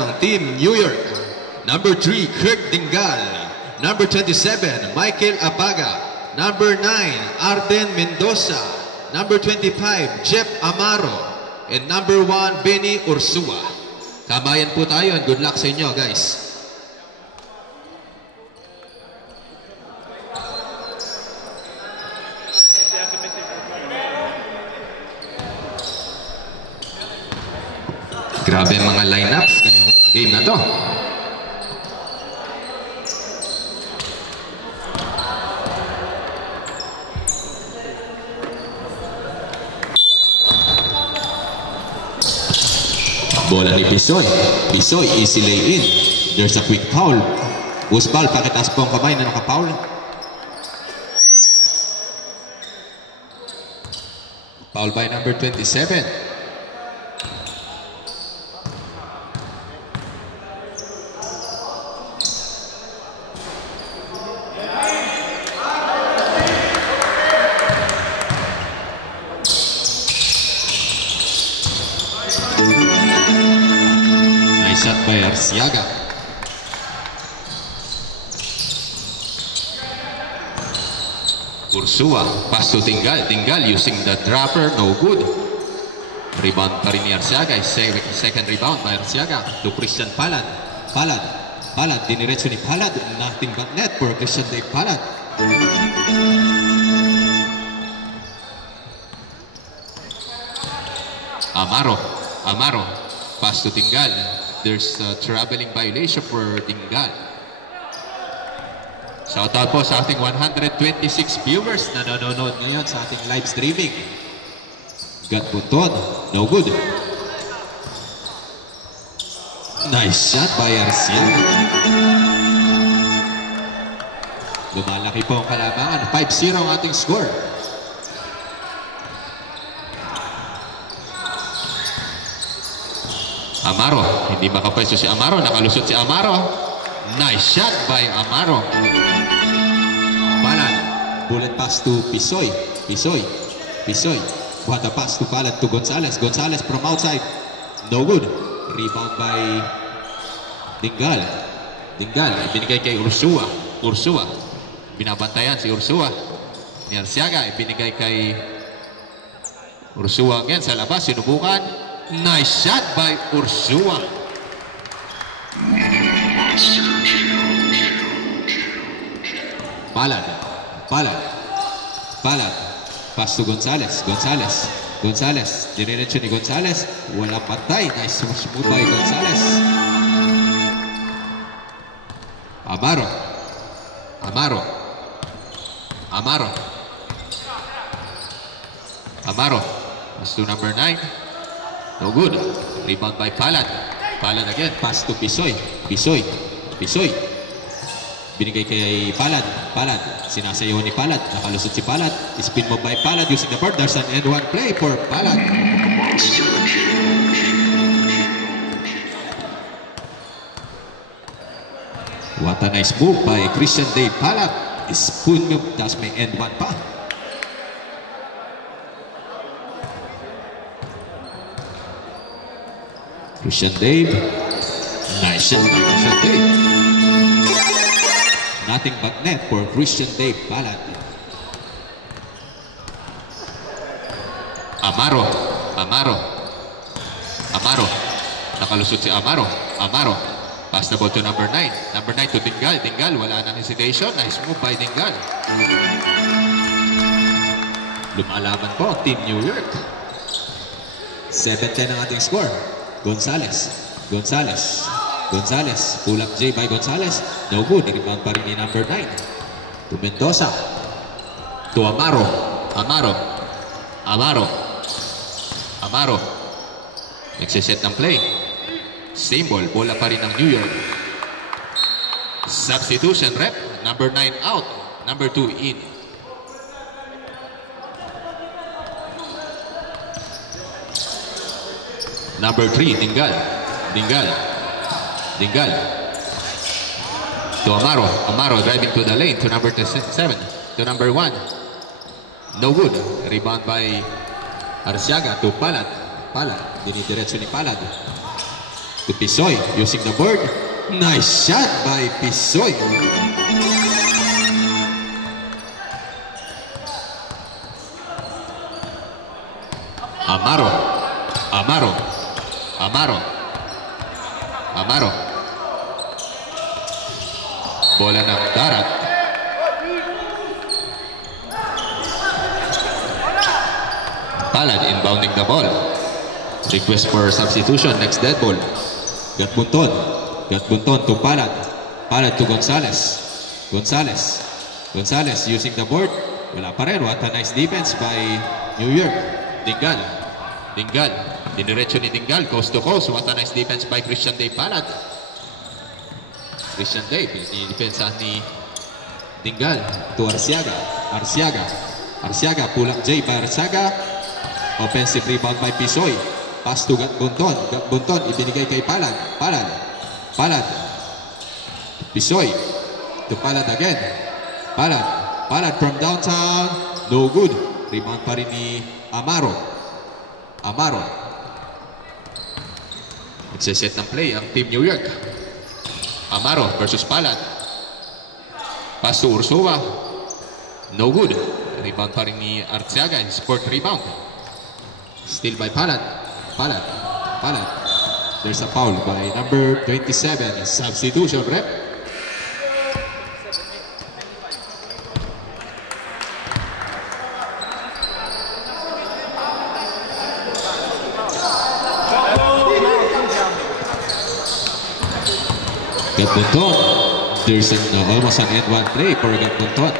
ng Team New York. Number 3, Kirk Dingal. Number 27, Michael Abaga. Number 9, Arden Mendoza. Number 25, Jeff Amaro. And number 1, Benny Ursua. Kabayan po tayo and good luck sa inyo, guys. Grabe ang mga lineups ngayong game na to. Bola ni Bisoy. Bisoy, easy lay in. There's a quick foul. Usbal, pakitaas po ang kamay na nakapoul. Foul by number 27. Shot by Arsiaga. Ursua, pass to Dingal. Dingal using the dropper, no good. Rebound pa rin ni Arsiaga. Second rebound by Arsiaga to Christian Palad. Palad, diniretso ni Palad. Nothing but net for Christian Dave Palad. Amaro, pass to Dingal. There's a traveling violation for Dingal. Shout out po sa ating 126 viewers na nanonood ngayon sa ating live streaming. Got Bunton, no good. Nice shot by Arsiaga. Lumalaki po ang kalabangan. 5-0 ang ating score. Amaro, hindi makapwesto si Amaro, nakalusot si Amaro. Nice shot by Amaro. Palad, bullet pass to Pisoy. What a pass to Palad to Gonzales. Gonzales from outside, no good. Rebound by Dingal. Ibinigay kay Ursua. Binabantayan si Ursua. Ni Arsiaga, ibinigay kay Ursua again sa labas, sinubukan. Nice shot by Ursua. Palad. Pass to Gonzales. Diretso ni Gonzales. Walang patay. Nice move by Gonzales. Amaro. Pass to number 9. No good. Rebound by Palad. Palad again. Pass to Pisoy. Binigay kay Palad. Sinasayaw ni Palad. Nakalusot si Palad. Spin move by Palad using the board. There's an end-one play for Palad. What a nice move by Christian Dave Palad. Spoon move. Tapos may end-one pa. Christian Dave. Nice shot by Christian Dave. Nothing but net for Christian Dave Palad. Amaro. Nakalusot si Amaro. Pass the ball to number 9. Number 9 to Dingal. Wala nang hesitation. Nice move by Dingal. Lumalaban po Team New York. 7-10 ang ating score. Gonzales. Pull up J by Gonzales. No good. Rebound pa rin ni number 9. To Mendoza. To Amaro. Nagsiset ng play. Same ball. Bola pa rin ng New York. Substitution rep. Number 9 out. Number 2 in. Number 3, Dingal. To Amaro driving to the lane to number 7. To number 1. No good. Rebound by Arsiaga to Palad. Dinidiretso ni Palad. to Pisoy using the board. Nice shot by Pisoy. Amaro. Bola ng Darat. Palad inbounding the ball. Request for substitution. Next dead ball. Gatbunton to Palad. Palad to Gonzales. Gonzales using the board. Wala pa rin. What a nice defense by New York. Dingal. Diniretso ni Dingal. Coast to coast. What a nice defense by Christian Day Palad. Christian Day. Pinidepensahan ni Dingal to Arciaga. Pull up J by Arciaga. Offensive rebound by Pisoy. Pass to Gatbunton. Ibinigay kay Palad. Pisoy to Palad again. Palad from downtown. No good. Rebound pa rin ni Amaro. Nagsiset ng play ang Team New York. Amaro versus Palad. Pass to Ursova. No good. Rebound pa rin ni Arciaga. Sport rebound. Still by Palad. There's a foul by number 27. Substitution rep. Gatbunton. There's almost an end one play for Gatbunton.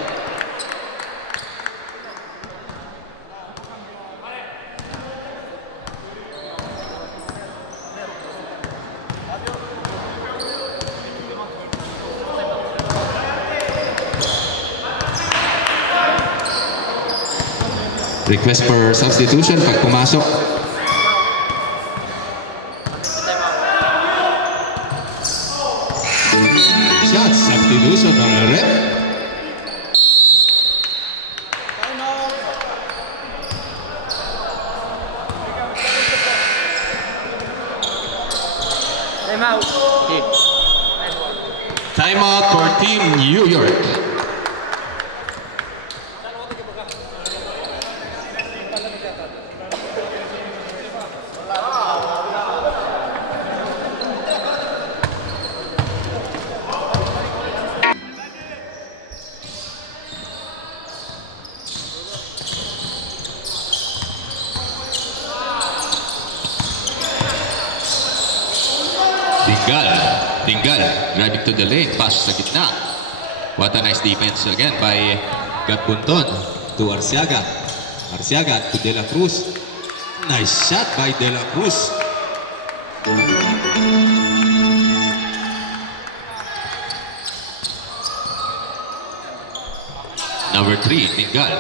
Request for substitution pag pumasok. Shot substitution ng rep. Time out for Team New York. Dingal driving to the lane, pass sa gitna. What a nice defense again by Gatbunton to Arciaga to De La Cruz. Nice shot by De La Cruz. Number 3, Dingal.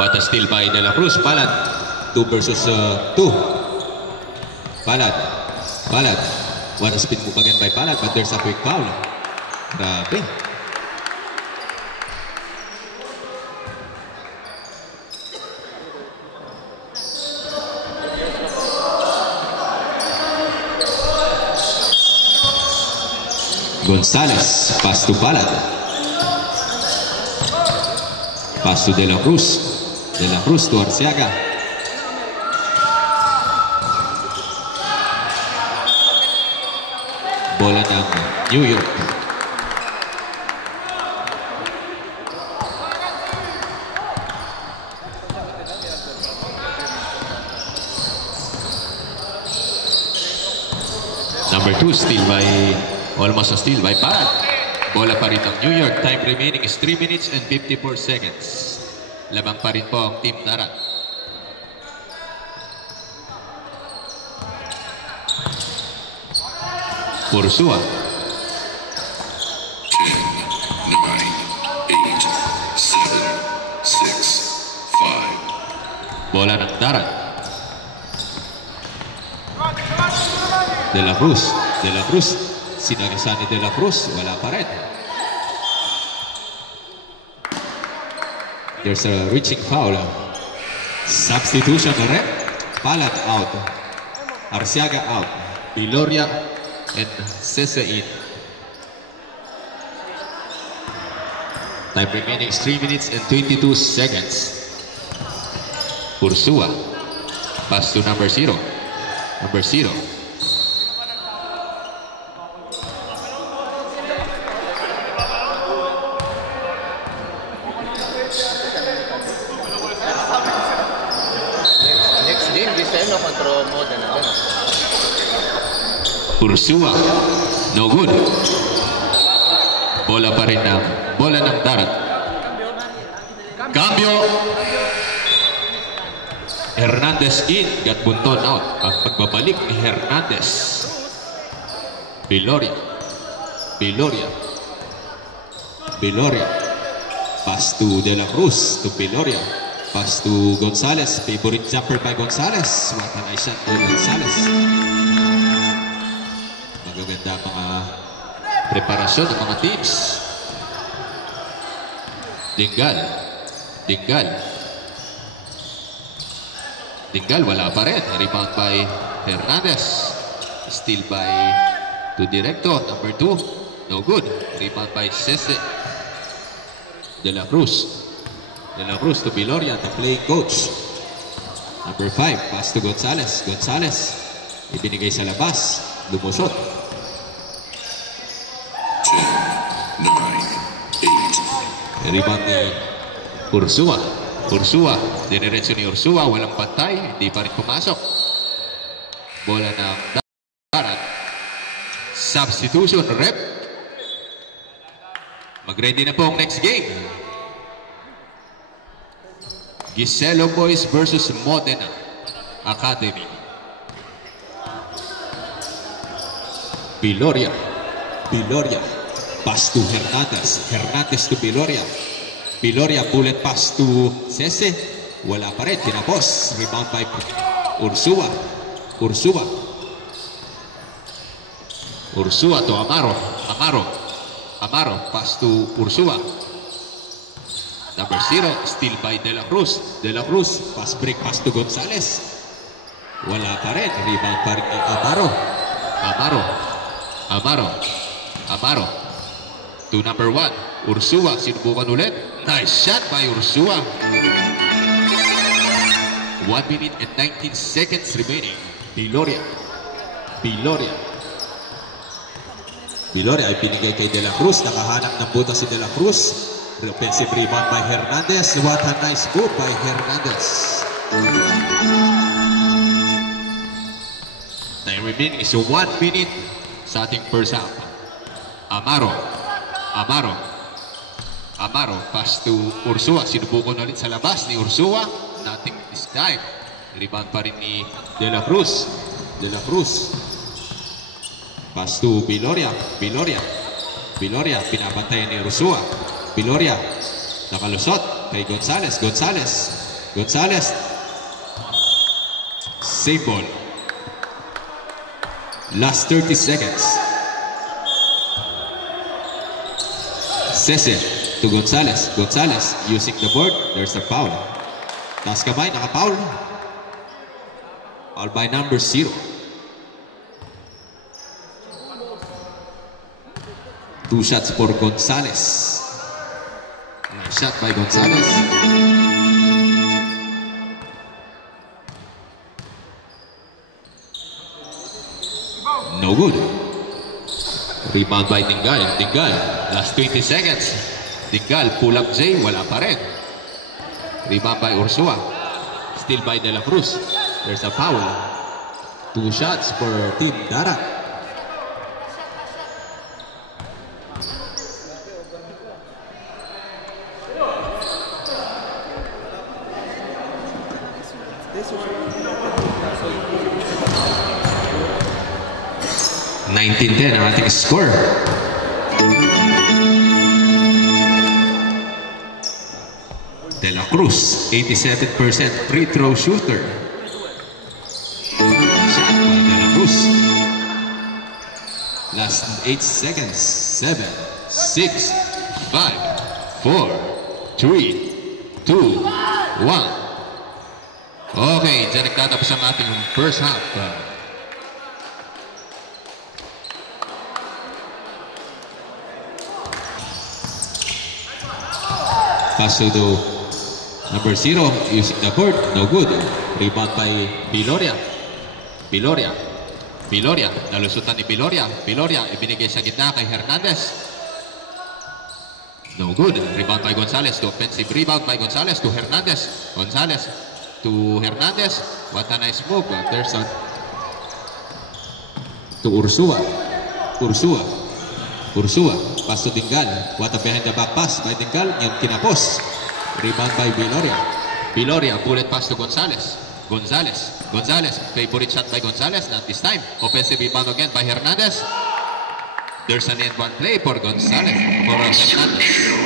What a steal by De La Cruz. Palad 2 versus 2. Palad. What a spin move again by Palad, but there's a quick foul. Grabe. Gonzales, pass to Palad. Pass to De La Cruz to Arciaga. Bola ng New York. Number 2, almost a steal by Palad. Bola pa rin ng New York. Time remaining is 3 minutes and 54 seconds. Labang pa rin po ang Team Darat. Ursua. 10, 9, 8, 7, 6, 5. Bola ng Darat. De La Cruz. Sinagasan ni De La Cruz. Wala pa rin. There's a reaching foul. Substitution na rep. Palad out. Arsiaga out. Biloria and Sese in. Time remaining is 3 minutes and 22 seconds. Ursua. Pass to number 0. Number 0. Next game, bisa yun control mode na natin. Ursua. No good. Bola pa rin ng bola ng darat. Cambio. Hernandez in. Got bunton out. Ang pagbabalik ni Hernandez. Biloria. Biloria. Biloria. Pass to De La Cruz. To Biloria. Pass to Gonzalez. Favorite jumper by Gonzalez. What an eye shot by Gonzalez. Magaganda mga preparasyon ng mga teams. Dingal. Dingal. Dingal, wala pa rin. Rebound by Hernandez. Steal by to Directo, number 2. No good. Rebound by Sese. De La Cruz. De La Cruz to Biloria, the playing coach. Number 5, pass to Gonzalez. Gonzalez, ibinigay sa labas. Lumusot. 10, 9, 8. Rebound ni Ursua. Ursua, diniretso ni Ursua. Walang pantay, hindi pa rin pumasok. Bola ng darat. Substitution, rep. Mag-ready na po ang next game. Giselo Boys versus Modena Academy. Biloria. Biloria. Pass to Hernandez. Hernandez to Biloria. Biloria, bullet pass to Sese. Wala pa rin. Tinapos. Rebound by Ursua. Ursua. Ursua to Amaro. Amaro. Amaro. Pass to Ursua. Number 0, steal by De La Cruz. De La Cruz, pass break, pass to Gonzalez. Wala pa rin. Rebound pa rin ni Amaro. Amaro. Amaro. Amaro. To number 1, Ursua. Sinubukan ulit. Nice shot by Ursua. 1 minute and 19 seconds remaining. Biloria. Biloria. Biloria ay pinigay kay De La Cruz. Nakahanap ng butas si De La Cruz. Offensive rebound by Hernandez. What a nice move by Hernandez. Time remaining is 1 minute sa ating first half. Amaro. Amaro. Amaro. Pass to Ursua. Sinubukan ulit sa labas ni Ursua. Nothing this time. Rebound pa rin ni De La Cruz. De La Cruz. Pass to Biloria. Biloria. Biloria. Pinabantayan ni Ursua. Biloria, nakalusot kay Gonzalez. Gonzalez. Gonzalez. Save ball. Last 30 seconds. Sese to Gonzalez. Gonzalez using the board. There's a foul. Taas kamay, naka-foul. Foul by number 0. Two shots for Gonzalez. Nice shot by Gonzalez. No good. Rebound by Dingal. Dingal. Last 20 seconds. Dingal. Pull up J. Wala pa rin. Rebound by Ursua. Still by De La Cruz. There's a foul. 2 shots for Team Darat. $19-10 ang ating score. De La Cruz, 87% free throw shooter. Shot by De La Cruz. Last 8 seconds. 7, 6, 5, 4, 3, 2, 1. Okay, dyan nagtatapos ang ating first half. Pass to number 0 using the board. No good. Rebound by Viloria. Viloria. Nalusutan ni Viloria. Viloria ibinigay sa gitna kay Hernandez. No good. Rebound by Gonzalez. To offensive rebound by Gonzalez to Hernandez. Gonzalez to Hernandez. What a nice move. There's a to Ursua. Pass to Dingal. What a behind the back pass by Dingal. Yung kinapos. Rebound by Viloria. Bullet pass to Gonzalez. Favorite shot by Gonzalez. Not this time. Offensive rebound again by Hernandez. There's an end one play for Gonzalez. For Hernandez.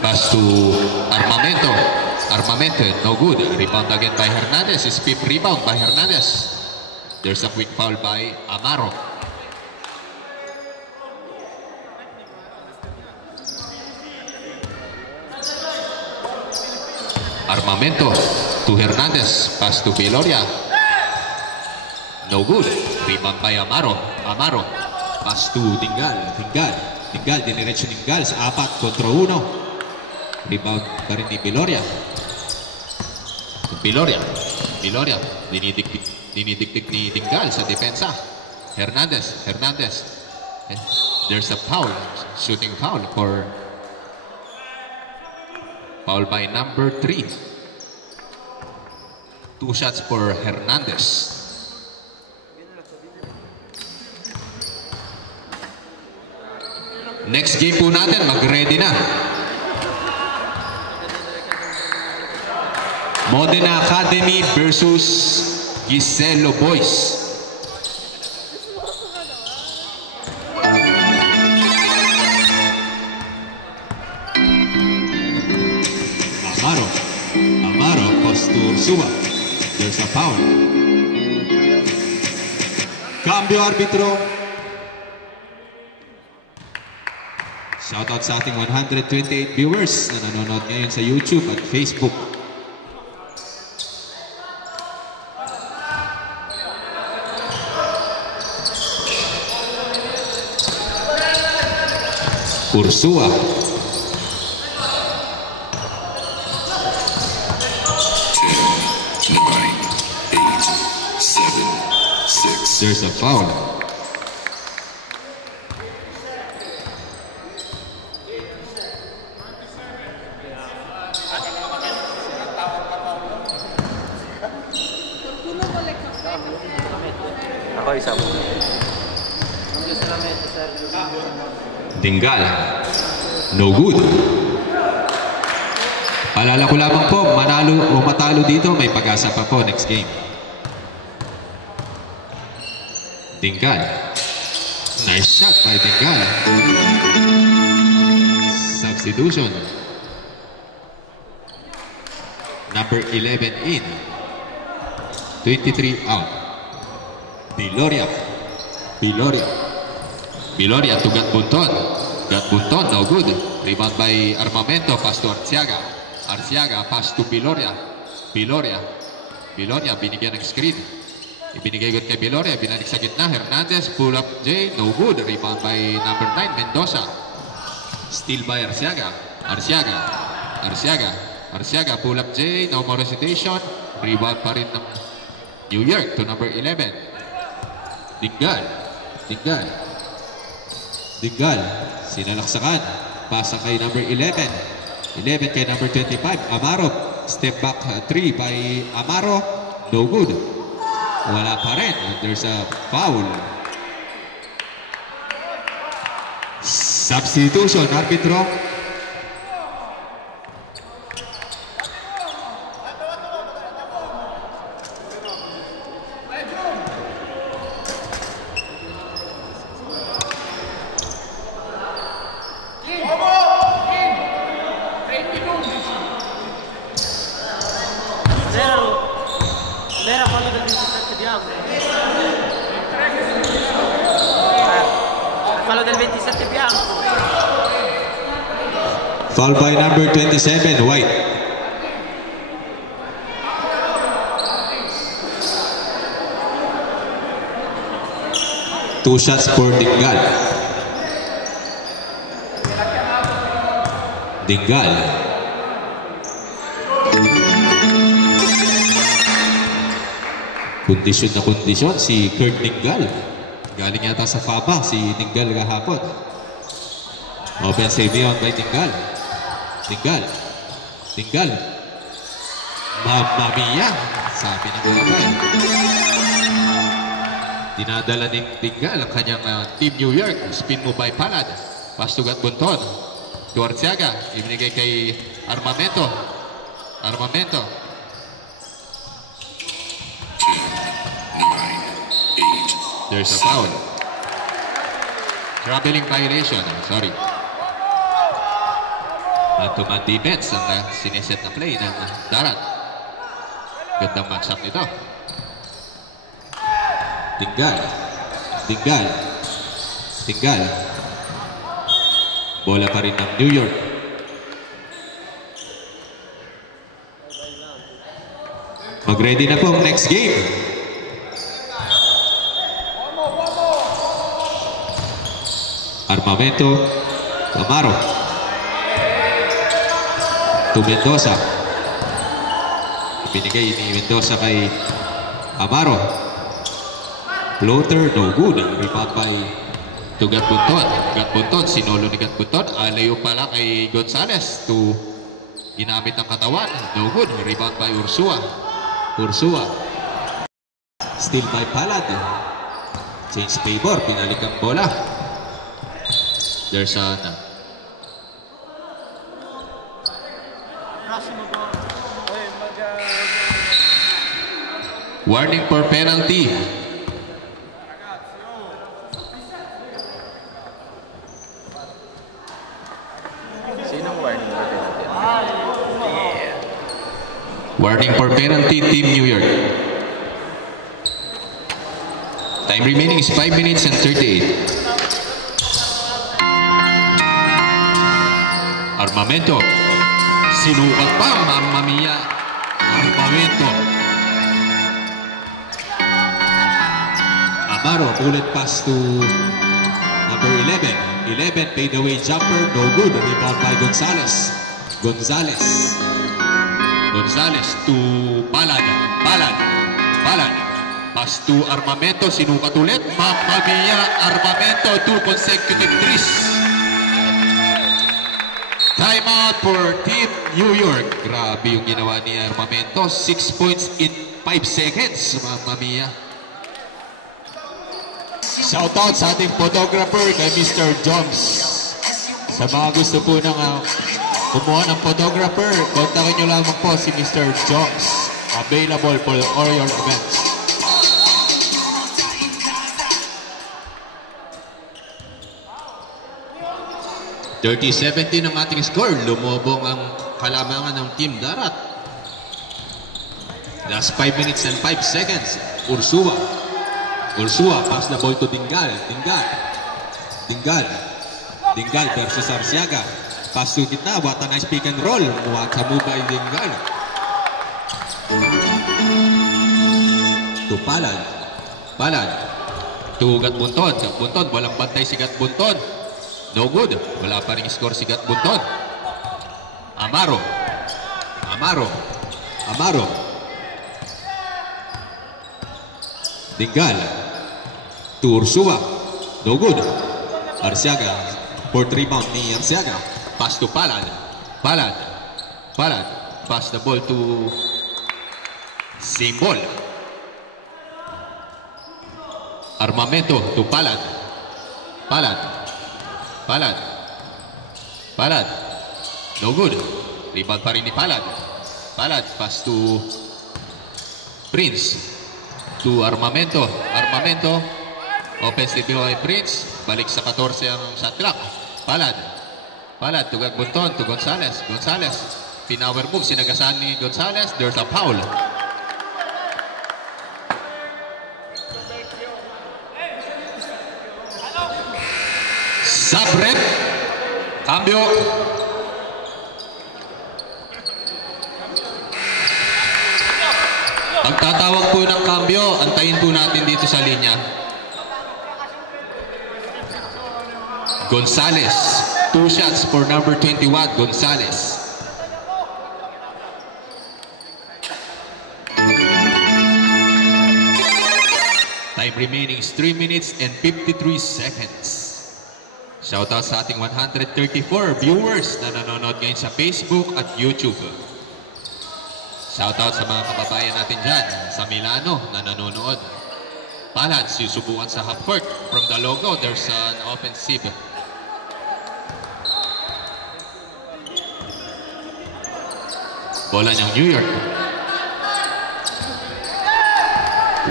Pass to Armamento, no good. Rebound again by Hernandez. It's fifth rebound by Hernandez. There's a quick foul by Amaro. Armamento to Hernandez. Pass to Viloria. No good. Rebound by Amaro. Pass to Dingal, diniretso Dingal sa 4 kontra 1. Rebound pa rin ni Viloria. Dinidiktik ni Dingal sa depensa. Hernandez. There's a foul, shooting foul by number 3. 2 shots for Hernandez. Next game po natin, mag-ready na. Modena Academy versus Giselo Boys. Amaro goes to Ursua. There's a foul. Cambio arbitro. Shoutout sa ating 128 viewers na nanonood ngayon sa YouTube at Facebook. Ursua. 10, 9, 8, 7, 6. There's a foul. Ako isa mo. Dingal. No good. Paalala ko lamang po, manalo o matalo dito, may pag-asa pa po next game. Dingal. Nice shot by Dingal. Substitution. Number 11 in. 23 out. Viloria to Gatbunton, no good. Rebound by Armamento, pass to Arciaga, pass to Viloria, binigyan ng screen. Ibinigay good kay Viloria, binalik sa gitna. Hernandez, pull up J, no good. Rebound by number 9, Mendoza. Steal by Arciaga, pull up J, no more hesitation. Rebound pa rin ng New York to number 11. Dingal, sinalaksakan. Pasa kay number 11 kay number 25, Amaro. Step back 3 by Amaro. No good. Wala pa rin. There's a foul. Substitution, arbitro. L'era quello del 27 bianco. Quello del 27 bianco. Foul by number 27, White. Two shots for Dingal. Dingal. Kondisyon na kondisyon si Kurt Dingal. Galing yata sa FABA si Dingal kahapon. Offensive on by Dingal. Dingal. Dingal. Mamma mia! Sabi ng Ulagay. Dinadala ni Dingal ang kanyang Team New York. Spin mo by Palad. Pastugat Bunton. Duarciaga. Ibinigay kay Armamento. Armamento. 10, 9, 8, There's a foul. Traveling violation. Sorry. Man-to-man defense ang sineset na play ng Darat. Gandang match-up nito. Dingal. Dingal. Dingal. Bola pa rin ng New York. Mag-ready na po ang next game. Armamento. Amaro. To Mendoza. Binigay ni Mendoza kay Amaro. Floater, no good. Rebound by to Gatbunton. Gatbunton, sinolo ni Gatbunton. Alayo pala kay Gonzales. To ginamit ang katawan. No good. Rebound by Ursua. Ursua. Still by Palad. Change favor. Pinalik ang bola. There's a warning for penalty. Sinong warning ba penalty? Warning for penalty, Team New York. Time remaining is 5 minutes and 38. Armamento. Sinukat pa, Mamma Mia. Armamento. Amaro, bullet pass to number 11. 11, fade away jumper, no good. Rebound by Gonzales. Gonzales. Gonzales to Palad. Palad. Palad. Pass to Armamento, sinukat ulit. Mamma Mia, Armamento, 2 consecutive threes. Time out for Team New York. Grabe yung ginawa ni Armamento. 6 points in 5 seconds. Mamma Mia. Shoutout sa ating photographer kay Mr. Jones. Sa mga gusto po ng kumuha ng photographer, kontakin nyo lamang po si Mr. Jones. Available for all your events. 30-17 ang ating score. Lumobong ang kalamangan ng Team Darat. Last 5 minutes and 5 seconds. Ursua. Ursua, pass the ball to Dingal. Dingal. Dingal. Dingal versus Arciaga. Pass to gitna. What a nice pick and roll. What a move by Dingal. To Palad. Palad. To Gatbunton. Gatbunton. Walang bantay si Gatbunton. No good. Wala pa rin score si Gatbunton. Amaro. Amaro. Amaro. Dingal. To Ursua. No good. Arciaga. Fourth rebound ni Arciaga. Pass to Palad. Palad. Palad. Pass the ball to Simbol. Armamento to Palad. Palad. Palad. Palad. No good. Rebound pa rin ni Palad. Palad, pass to Prince. To Armamento. Armamento. Offensive by Prince. Balik sa 14 ang shot clock. Palad. Palad to Gagbunton, to Gonzales. Gonzales. Pinower move. Sinagasan ni Gonzales. There's a foul. Sub-rep. Cambio. Pagtatawag po ng cambio, antayin po natin dito sa linya. Gonzales. 2 shots for number 21, Gonzales. Time remaining is 3 minutes and 53 seconds. Shoutout sa ating 134 viewers na nanonood ngayon sa Facebook at YouTube. Shoutout sa mga kababayan natin dyan sa Milano na nanonood. Palad, susubukan sa half court. From the logo, there's an offensive. Bola ng New York.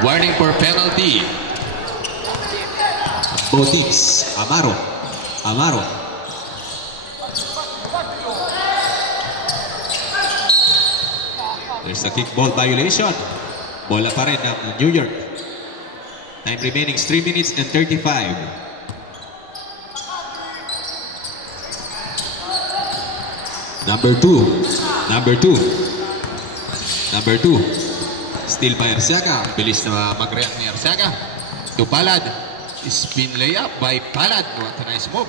Warning for penalty. Botix, Amaro. Amaro. There's a kickball violation. Bola pa rin ng New York. Time remaining is 3 minutes and 35. Number 2. Number 2. Number 2. Still by Arsiaga. Bilis na mag-react ni Arsiaga. To Palad. Spin layup by Palad. What a nice move.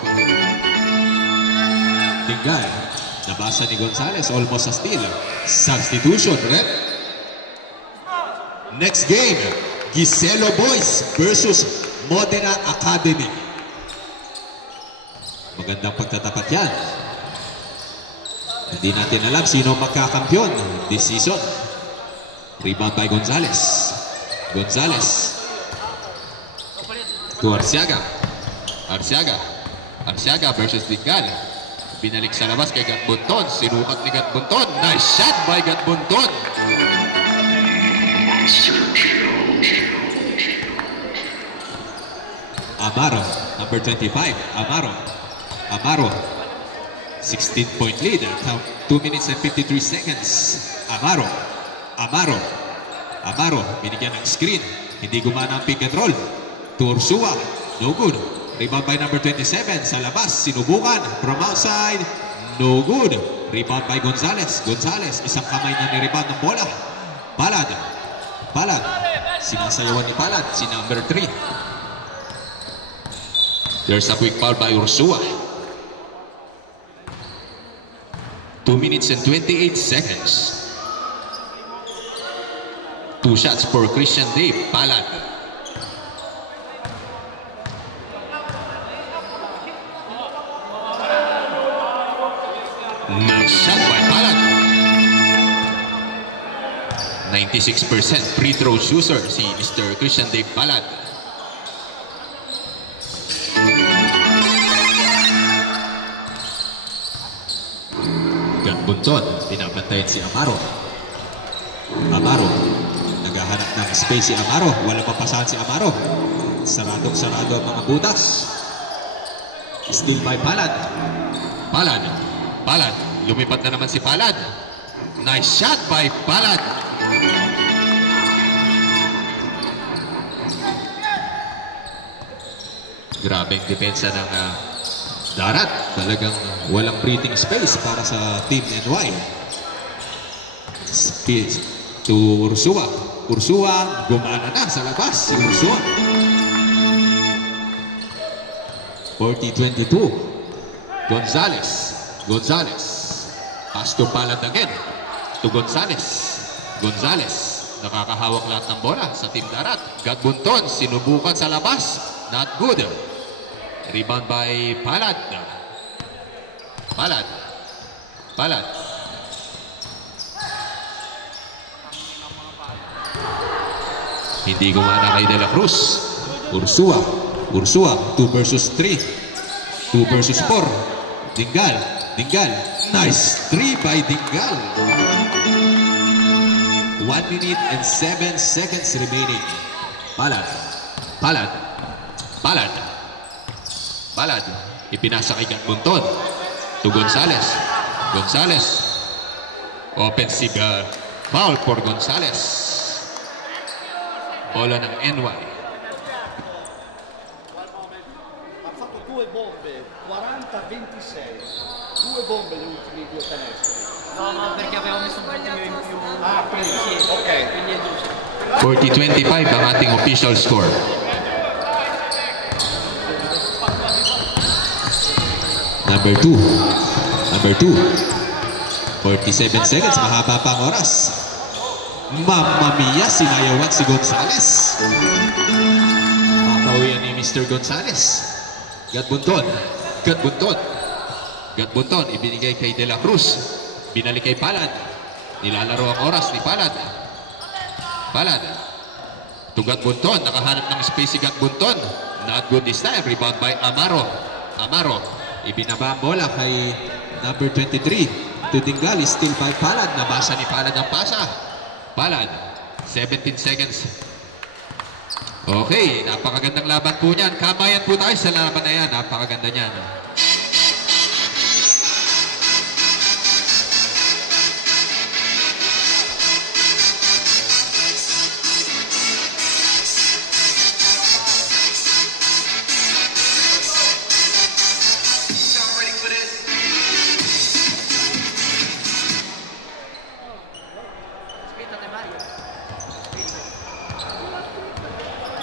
Tinggal. Nabasa ni Gonzales. Almost a steal. Substitution. Rep. Next game. Giselo Boys versus Modena Academy. Magandang pagtatapat yan. Hindi natin alam sino magkakampyon this season. Rebound by Gonzales. Gonzales. To Arsiaga. Arsiaga. Arsiaga versus Dingal. Binalik sa labas kay Gatbunton. Sinukat ni Gatbunton. Nice shot by Gatbunton. Amaro. Number 25. Amaro. Amaro. 16-point lead. 2 minutes and 53 seconds. Amaro. Amaro. Amaro. Binigyan ng screen. Hindi gumana ang pick and roll. To Ursua. No good. Rebound by number 27. Sa labas. Sinubukan. From outside. No good. Rebound by Gonzales. Gonzales. Isang kamay na ni-rebound ng bola. Palad. Palad. Sinasayawan ni Palad. Si number 3. There's a quick foul by Ursua. 2 minutes and 28 seconds. 2 shots for Christian Dave. Palad. Nice shot by Palad. 96% free throw shooter si Mr. Christian Dave Palad. Gatbunton, pinabantayan si Amaro. Amaro, naghahanap ng space si Amaro. Walang papasahan si Amaro. Saradong-sarado ang mga butas. Still by Palad. Palad. Palad. Lumipat na naman si Palad. Nice shot by Palad. Grabeng depensa ng Darat. Talagang walang breathing space para sa Team NY. Speed to Ursua. Ursua, gumana na sa labas si Ursua. 40-22. Gonzales. Gonzales. Pass to Palad again. To Gonzales. Gonzales. Nakakahawak lahat ng bola sa Team Darat. Gatbunton, sinubukan sa labas. Not good. Rebound by Palad. Palad. Palad. Hindi gumana kay De La Cruz. Ursua. Ursua. 2 versus 3. 2 versus 4. Dingal. Dingal. Nice 3 by Dingal. 1 minute and 7 seconds remaining. Palad. Palad. Palad. Palad. Ipinasa kay Gatbunton. To Gonzales. Gonzales. Offensive foul for Gonzales. Bola ng NY. Ha fatto 2 bombe, 40-26. 2 bombe le ultime 2 canestri. No, no, perché avevo messo un puntino in più. Ah, quindi, Sì, ok. quindi è giusto. 40-25 ang ating official score. Number 2. Number 2. 47 seconds. Mahaba pa ang oras. Mamma mia, sinayawan si Gonzales. Papawian ni Mr. Gonzales. Gatbunton. Gatbunton. Gatbunton. Ibinigay kay De La Cruz. Binalik kay Palad. Nilalaro ang oras ni Palad. Palad. To Gatbunton. Nakahanap ng space si Gatbunton. Not good this time. Rebound by Amaro. Amaro. Ibinaba ang bola kay number 23. To Dingal. Still by Palad. Nabasa ni Palad ang pasa. Palad, 17 seconds. Okay, napakagandang laban po niyan. Kamayan po tayo sa laban na yan. Napakaganda niyan.